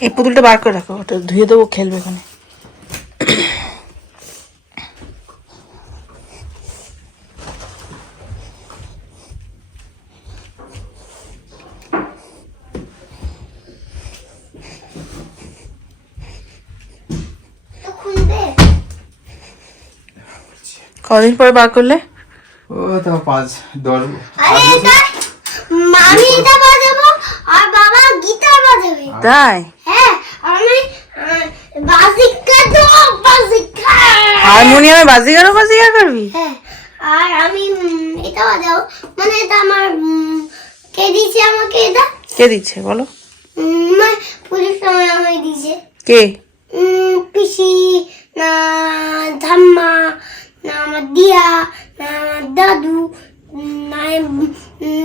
এই পুতুলটা বার করে রাখো ওটা ধুয়ে দেবো খেলবে ওখানে। কদিন পরে বার করলে? ও তো পাঁচ দশ আমি এটা বাজাবো আর বাবা গিটার বাজাবে। তাই? হ্যাঁ আমি বাজিকা তো বাজিকা হারমোনিয়ামে বাজিগারও বাজিগার করবি? হ্যাঁ আর আমি এটা বাজাবো। মানে এটা আমার কে দিয়েছে আমাকে এটা? কে দিচ্ছে বলো? মানে পুলিশ সময় আমাকে দিয়েছে। কে? পিসি না ধাম্মা না আমার দিয়া না আমার দাদু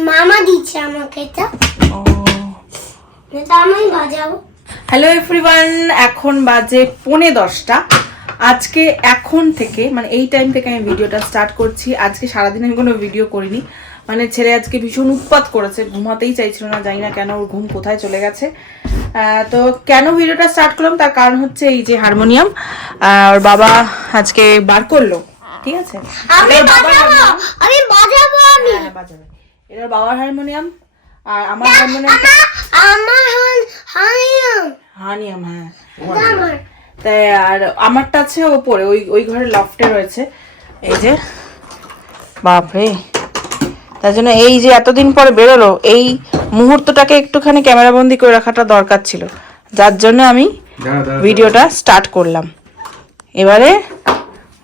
মামা দিচ্ছে আমাকে এটা। ও। এটা আমি বাজাবো। হ্যালো এভরিওয়ান এখন বাজে পৌনে দশটা। আজকে এখন থেকে মানে এই টাইম থেকে আমি ভিডিওটা স্টার্ট করছি। আজকে সারাদিন আমি কোনো ভিডিও করিনি। মানে ছেলে আজকে ভীষণ উৎপাত করেছে ঘুমাতেই চাইছিল না জানি না কেন ওর ঘুম কোথায় চলে গেছে। তো কেন ভিডিওটা স্টার্ট করলাম? তার কারণ হচ্ছে এই যে হারমোনিয়াম আর বাবা আজকে বার করল। ঠিক আছে? আমি বাবার বাজাবো! আমি বাজাবো আমি! হ্যাঁ, হ্যাঁ, বাজাবে। এটা বাবার হারমোনিয়াম আর আমার হারমোনিয়াম আমার হান হানিয়াম। হারমোনিয়াম হ্যাঁ। তাই আর আমারটা আছে ওপরে ওই ওই ঘরে লফটে রয়েছে। এই যে বাপরে। তার জন্য এই যে এতদিন পরে বেরোলো এই মুহূর্তটাকে একটুখানি ক্যামেরাবন্দি করে রাখাটা দরকার ছিল। যার জন্য আমি ভিডিওটা স্টার্ট করলাম। এবারে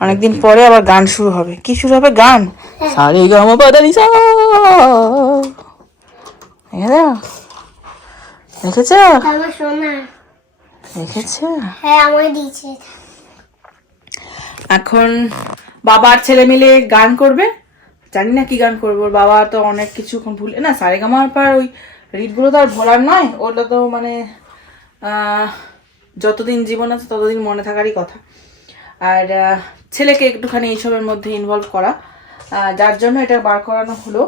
অনেকদিন পরে আবার গান শুরু হবে। কি শুরু হবে? গান? সারে গামা সা। দেখেছ? হ্যাঁ এখন বাবার ছেলে মিলে গান করবে? জানি না কি গান করব। ওর বাবা তো অনেক কিছু এখন ভুলে না সারেগামার পর ওই রিডগুলো তো আর ভোলার নয়। ওটা তো মানে আহ, যতদিন জীবন আছে ততদিন মনে থাকারই কথা। আর ছেলেকে একটুখানি এইসবের মধ্যে ইনভলভ করা। যার জন্য এটা বার করানো হলো।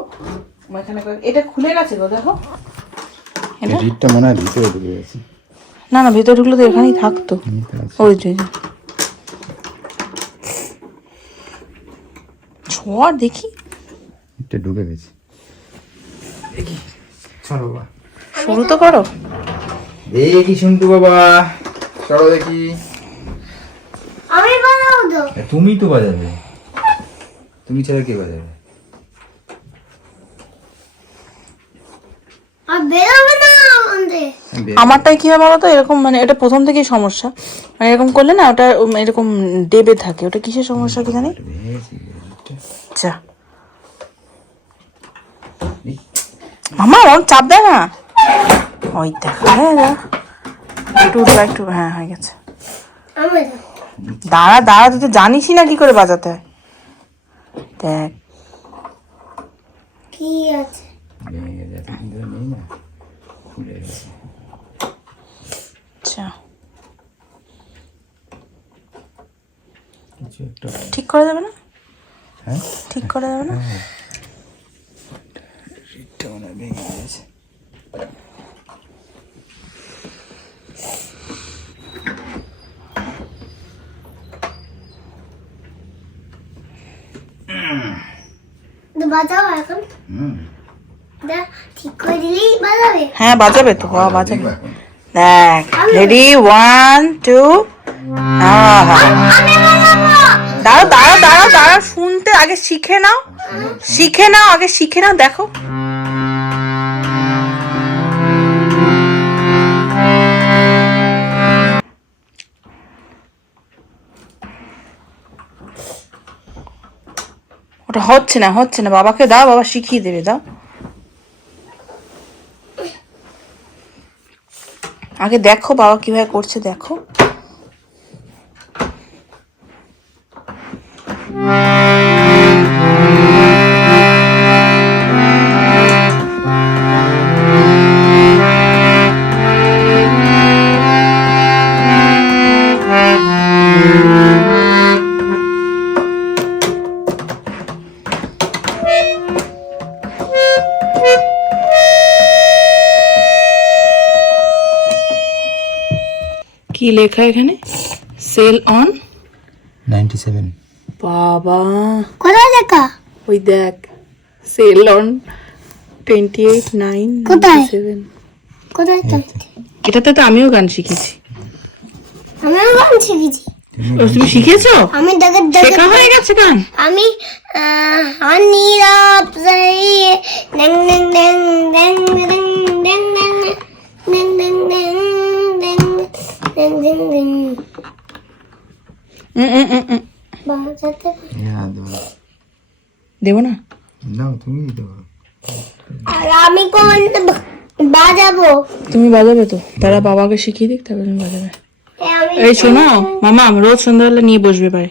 এখানে এটা খুলে গেছে গো দেখো। এটা? মনে হয় ভিতরে ঢুকে গেছে। না না ভেতরে ঢুকলে তো এখানেই থাকতো। ওই যে। ছোঁয়ার দেখি। ঢুকে গেছে। দেখি। চলো বাবা। শুরু তো করো। দেখি শুনতু বাবা। চলো দেখি। তুমি তো বাজাবে। তুমি ছাড়া কে বাজাবে? আমারটাই কি হয় বলো তো? এরকম মানে এটা প্রথম থেকেই সমস্যা। মানে এরকম করলে না ওটা এরকম ডেবে থাকে। ওটা কিসের সমস্যা কি জানি। আচ্ছা মামা ওর চাপ দেয় না। ওই দেখো হ্যাঁ একটু উঠল একটু হ্যাঁ হয়ে গেছে। আমার দাঁড়া দাঁড়া তুই তো জানিসই না কি করে বাজাতে হয়। দেখ। কি আছে? আচ্ছা। ঠিক করে দেবে না? হ্যাঁ? ঠিক করে দেবে না? ভেঙে গেছে বাজাও এখন। হুম। ঠিক করে দিলেই বাজাবে। হ্যাঁ বাজাবে তো বাবা বাজাবে। দেখ রেডি ওয়ান টু দাঁড়াও দাঁড়াও দাঁড়াও দাঁড়াও শুনতে আগে শিখে নাও। শিখে নাও আগে শিখে নাও দেখো। ওটা হচ্ছে না হচ্ছে না, বাবাকে দাও, বাবা শিখিয়ে দেবে, দাও। আগে দেখো বাবা কীভাবে করছে, দেখো। কি লেখা এখানে সেল অন নাইনটি সেভেন বাবা কোথায় দেখা ওই দেখ cell on twenty eight nine কোথায়? সেভেন কোথায় এটাতে তো আমিও গান শিখেছি আমিও গান শিখেছি তুমি শিখেছো আমি দেখে দেখে শেখা হয়ে গেছে গান আমি হানি রাত সেই ডং ডং ডং ডং ডং ডং ডং দেবো দেবো না? তুমি দিতে পারো আর আমি কোনটা বাজাবো? তুমি বাজাবে তো। তারা বাবাকে শিখিয়ে দিক তারপরে তুমি বাজাবে। এই শোনো মামা রোজ সন্ধ্যাবেলা নিয়ে বসবে পারে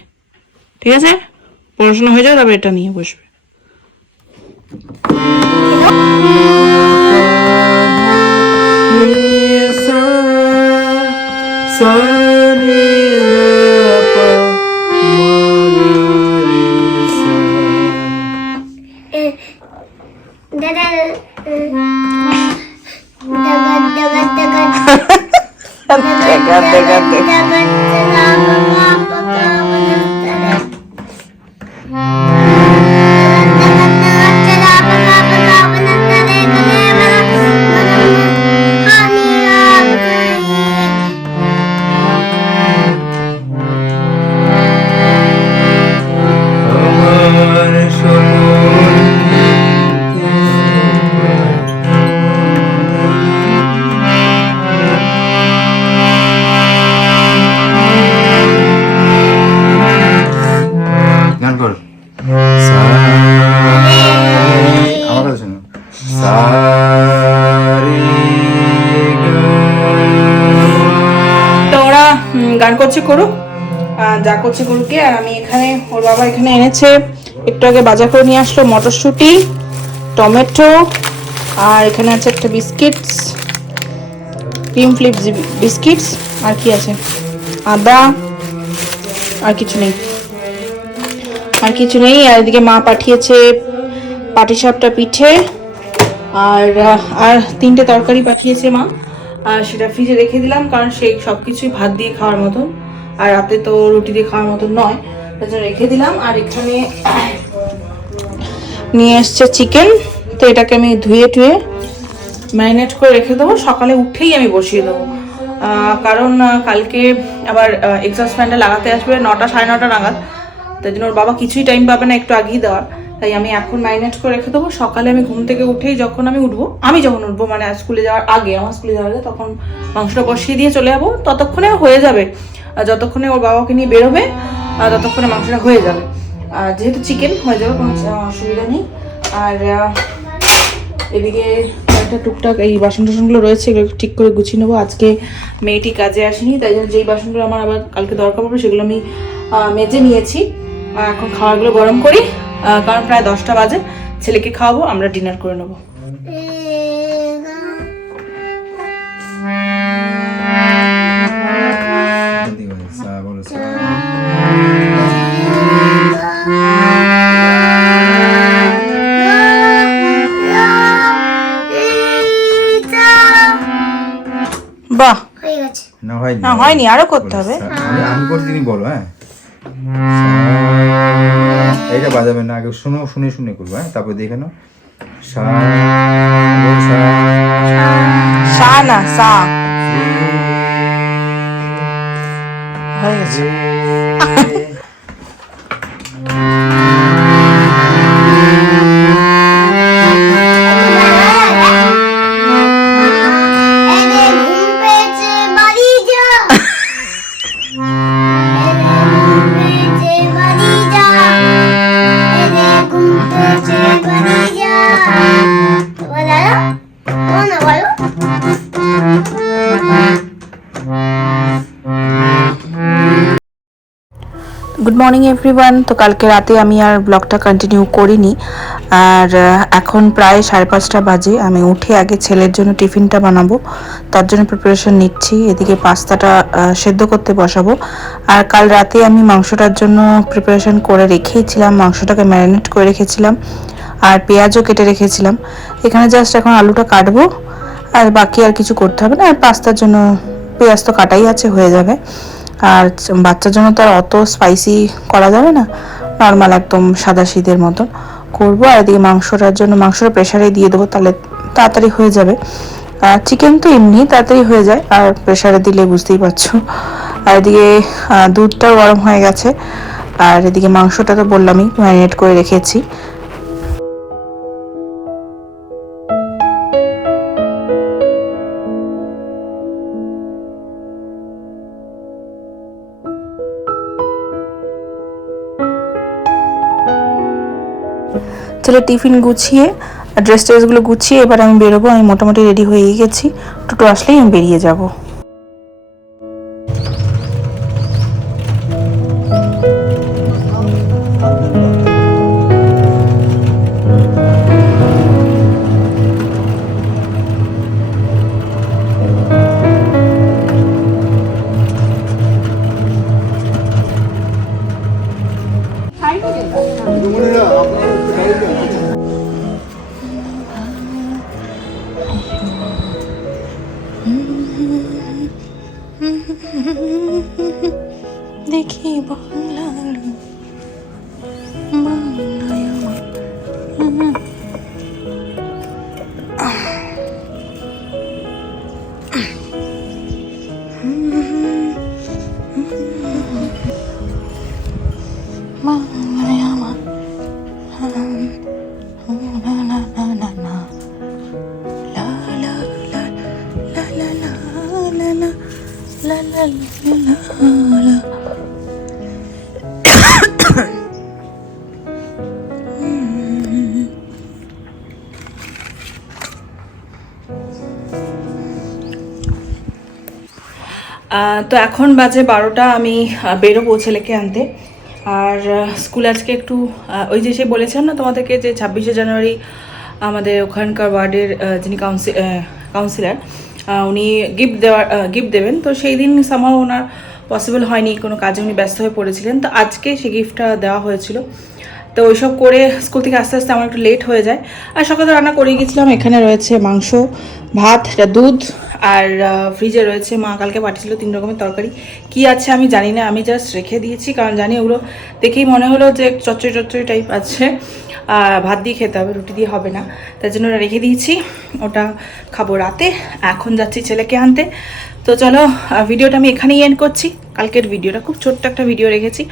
ঠিক আছে? পড়াশোনা হয়ে যাবে তারপর এটা নিয়ে বসবে। sun. করছে করুক গে। আর আমি এখানে, ওর বাবা এখানে এনেছে। একটু আগে বাজার করে নিয়ে আসলো মটরশুঁটি, টমেটো, আর এখানে আছে একটা বিস্কিটস, ক্রিম ফ্লিপস বিস্কিটস, আর কি আছে? আদা, আর কিছু নেই। আর কিছু নেই, আর এদিকে মা পাঠিয়েছে পাটিসাপটা পিঠে, আর আর তিনটে তরকারি পাঠিয়েছে মা। আর সেটা ফ্রিজে রেখে দিলাম, কারণ সেই সব কিছুই ভাত দিয়ে খাওয়ার মতন। আর রাতে তো রুটি দিয়ে খাওয়ার মতো নয়। জন্য রেখে দিলাম। আর এখানে নিয়ে এসছে চিকেন তো এটাকে আমি ধুয়ে টুয়ে ম্যারিনেট করে রেখে দেবো। সকালে উঠেই আমি বসিয়ে দেবো। কারণ কালকে আবার এক্সস্ট ফ্যানটা লাগাতে আসবে নটা, সাড়ে নটা নাগাদ। তাই জন্য ওর বাবা কিছুই টাইম পাবে না একটু আগেই দেওয়ার। তাই আমি এখন ম্যারিনেট করে রেখে দেবো। সকালে আমি ঘুম থেকে উঠেই যখন আমি উঠবো, আমি যখন উঠবো মানে স্কুলে যাওয়ার আগে, আমার স্কুলে যাওয়ার আগে, তখন মাংসটা বসিয়ে দিয়ে চলে যাব। ততক্ষণে হয়ে যাবে। যতক্ষণে ওর বাবাকে নিয়ে বেরোবে আহ, ততক্ষণে মাংসটা হয়ে যাবে। আর যেহেতু চিকেন হয়ে যাবে কোনো অসুবিধা নেই। আর এদিকে একটা টুকটাক এই বাসন টাসনগুলো রয়েছে এগুলো ঠিক করে গুছিয়ে নেব। আজকে মেয়েটি কাজে আসেনি তাই জন্য যেই বাসনগুলো আমার আবার কালকে দরকার পড়বে সেগুলো আমি মেজে নিয়েছি। আর এখন খাবারগুলো গরম করি কারণ প্রায় দশটা বাজে ছেলেকে খাওয়াবো আমরা ডিনার করে নেব। হয়নি। না হয়নি আরও করতে হবে। আমি আমি করে তুমি বলো হ্যাঁ? এইটা বাজাবে না আগে শুনো শুনে শুনে করব হ্যাঁ? তারপর দেখে নাও। সা সা না সা হয়ে গেছে। গুড মর্নিং এভরিওয়ান তো কালকে রাতে আমি আর ব্লগটা কন্টিনিউ করিনি। আর এখন প্রায় সাড়ে পাঁচটা বাজে। আমি উঠে আগে ছেলের জন্য টিফিনটা বানাবো। তার জন্য প্রিপারেশন নিচ্ছি। এদিকে পাস্তাটা সেদ্ধ করতে বসাবো। আর কাল রাতে আমি মাংসটার জন্য প্রিপারেশন করে রেখেইছিলাম মাংসটাকে ম্যারিনেট করে রেখেছিলাম। আর পেঁয়াজও কেটে রেখেছিলাম। এখানে জাস্ট এখন আলুটা কাটবো। আর বাকি আর কিছু করতে হবে না। আর পাস্তার জন্য পেঁয়াজ তো কাটাই আছে, হয়ে যাবে। আর বাচ্চার জন্য তো আর অত স্পাইসি করা যাবে না। নর্মাল একদম সাদা শীতের মতন করব। আর এদিকে মাংসটার জন্য মাংসটা প্রেশারে দিয়ে দেবো, তাহলে তাড়াতাড়ি হয়ে যাবে। আর চিকেন তো এমনি তাড়াতাড়ি হয়ে যায়, আর প্রেশারে দিলে বুঝতেই পারছ। আর এদিকে দুধটাও গরম হয়ে গেছে। আর এদিকে মাংসটা তো বললামই ম্যারিনেট করে রেখেছি। ছেলে টিফিন গুছিয়ে ড্রেস ট্রেসগুলো গুছিয়ে এবার আমি বেরোবো, আমি মোটামুটি রেডি হয়ে গেছি। টোটো আসলেই আমি বেরিয়ে যাব। khi bóng lơ lửng mong lời ông mong la la la la la la la la la la la la la তো এখন বাজে বারোটা, আমি বেরোবো ছেলেকে আনতে। আর স্কুল আজকে একটু ওই যে সে বলেছিলাম না তোমাদেরকে যে ছাব্বিশে জানুয়ারি আমাদের ওখানকার ওয়ার্ডের যিনি কাউন্সি কাউন্সিলার উনি গিফট দেওয়ার গিফট দেবেন। তো সেই দিন সামাও ওনার পসিবল হয়নি, কোনো কাজে উনি ব্যস্ত হয়ে পড়েছিলেন। তো আজকে সেই গিফটটা দেওয়া হয়েছিল। তো ওইসব করে স্কুল থেকে আস্তে আস্তে আমার একটু লেট হয়ে যায়। আর সকালে রান্না করে গেছিলাম, এখানে রয়েছে মাংস, ভাত দুধ, আর ফ্রিজে রয়েছে, মা কালকে পাঠিয়েছিল তিন রকমের তরকারি। কি আছে আমি জানি না, আমি জাস্ট রেখে দিয়েছি, কারণ জানি ওগুলো দেখেই মনে হলো যে চচ্চড়ি চচ্চড়ি টাইপ আছে। ভাত দিয়ে খেতে হবে, রুটি দিয়ে হবে না। তার জন্য ওটা রেখে দিয়েছি। ওটা খাব রাতে। এখন যাচ্ছি ছেলেকে আনতে। তো চলো ভিডিওটা আমি এখানেই এন্ড করছি। কালকের ভিডিওটা, খুব ছোট্ট একটা ভিডিও রেখেছি।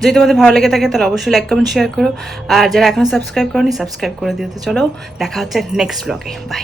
যদি তোমাদের ভালো লেগে থাকে, তাহলে অবশ্যই লাইক কমেন্ট শেয়ার করো। আর যারা এখনও সাবস্ক্রাইব করনি সাবস্ক্রাইব করে দিও। তো চলো, দেখা হচ্ছে নেক্সট ব্লগে বাই